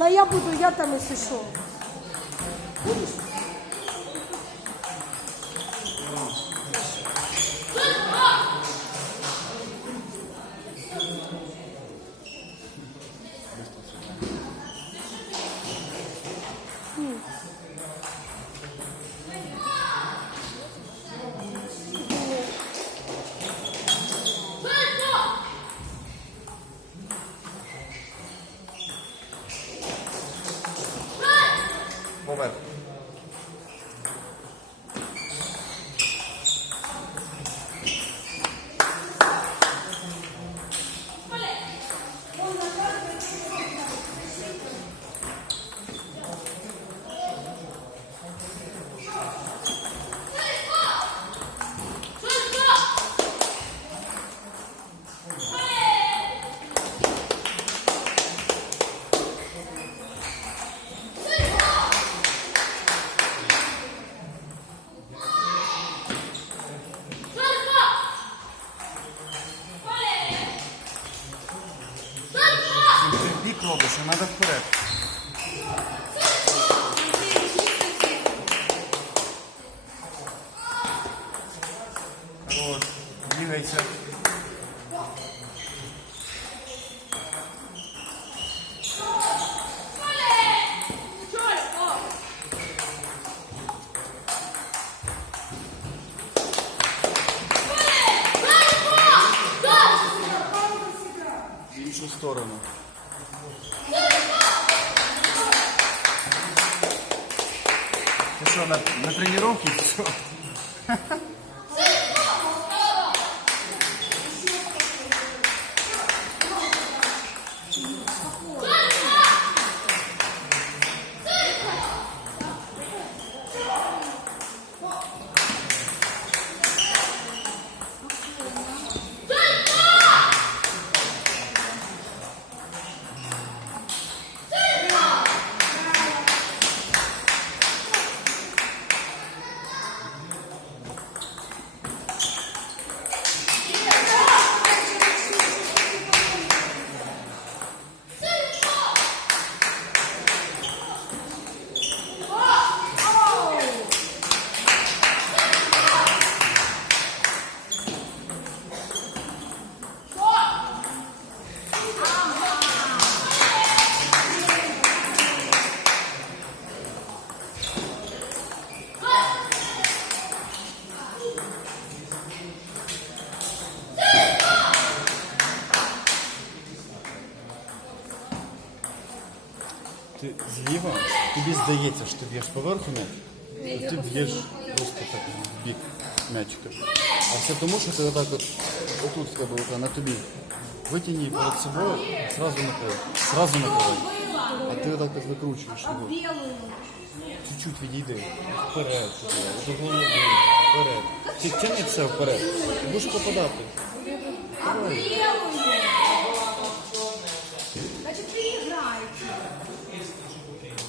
Та я буду, я там якщо що. Поверх. Треба вперед. Хорош. Двигайся. В іншу сторону. Ты что, на, на тренировке? Что? здається, що ти б'єш поверху м'яч, а ти б'єш просто так в бік м'ячика. А все тому, що ти отак от, отут в тебе рука, на тобі. Витягни її перед собою, сразу накрив. Сразу накривай. А ти отак от викручуєш його. Чуть-чуть відійди. Вперед. До голови. Вперед. Ти тягни вперед. Ти будеш попадати. Давай.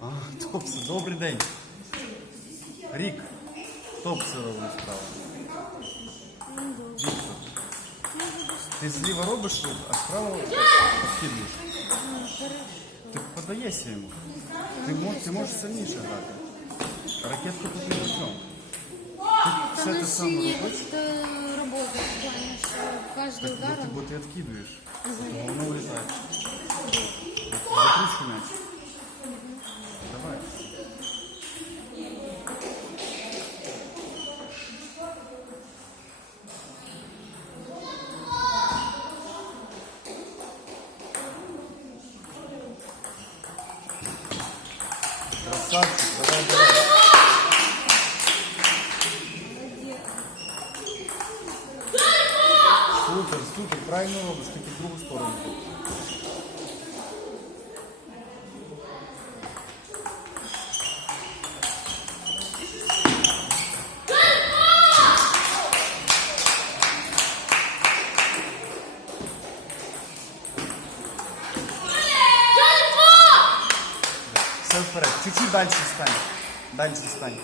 А, топса, добрий день. Рік. Топса робимо справа. Віктор. Ти зліва робиш рух, а справа скидуєш. Ти подаєшся йому. Ти, мож, ти можеш сильніше грати. Ракетку тут не в чому. Ти все те саме робиш, Это работа в плане, что каждый бо удар ти, бо ти відкидуєш. Воно улітає. Закручу м'яч. Супер, супер, правильно робиш, тільки в другу сторону. Все вперед. Чуть-чуть дальше встань. Дальше встань.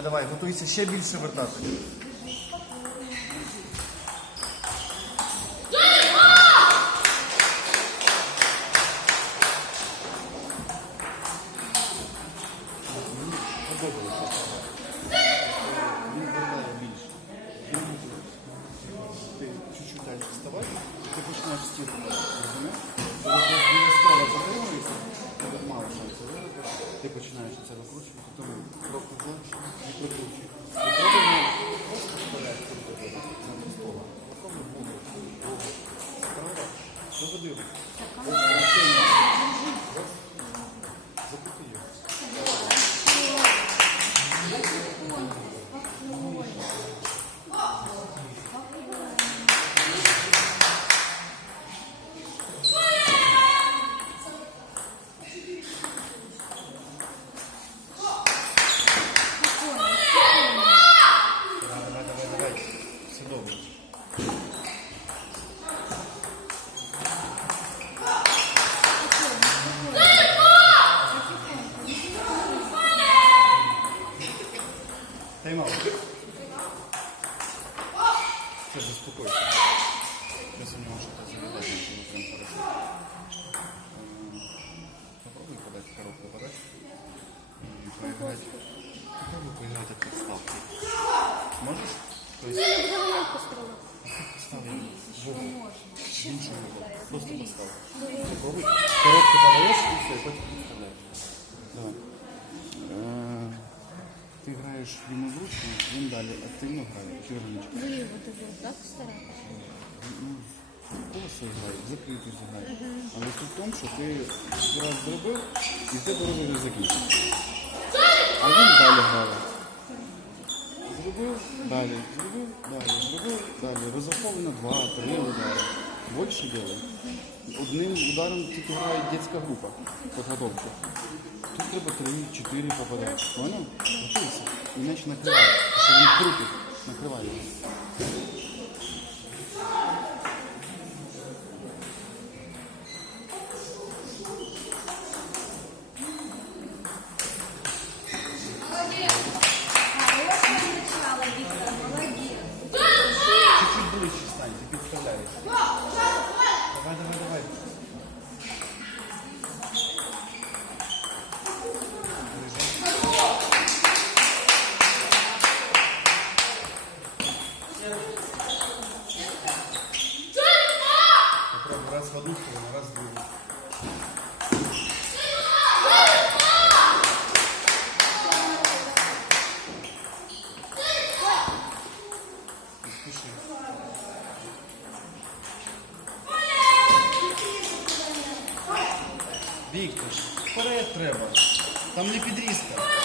Давай, давай, готуйся ще більше вертати. ти починаєш стірку. Розумієш? Коли ти обов'язково затримуєшся, тебе мало шансів виграти. Ти починаєш це викручувати, Граєш йому зручно, він далі активно грає. Вліво тобі, так старатися? Колесо грає, закритий грає. Але суть в тому, що ти раз зробив і тебе робив закінчив. А він далі грає. Зробив, далі, зробив, далі, зробив, далі. Розраховує на два-три удари. Більше делай. Одним ударом тільки грає дитяча група підготовки. Тут треба три-чотири попадати. Понял? Готуйся. Іначе накривай. Що він крутить. Накривай Попробуй раз в одну сторону, раз в другую. Не спеши. Віктор, вперед треба. Там не підрізка.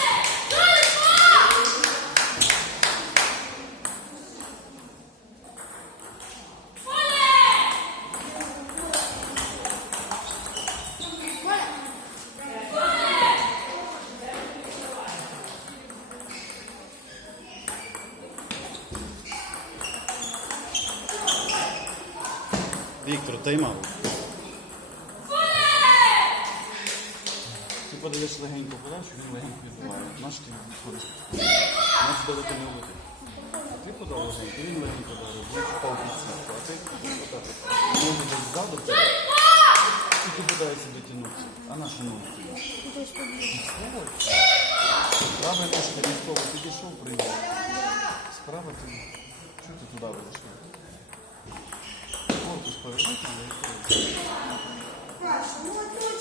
Віктор, тайм-аут. Ти подаєш легеньку подачу, він легенько відбуває. Наш ти відходиш. Наш далеко не улетить. Ти подав легенько, він легенько дав. Він чіпав під сітку, а ти отак. Ноги десь ззаду. І ти питаєшся дотягнутися. А наша ноги тягнуть. Права ножка військова, ти пішов прийняв. Справа ти. Що ти туди ведеш? Повернути, але точно.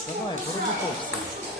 Давай, пороби товсто.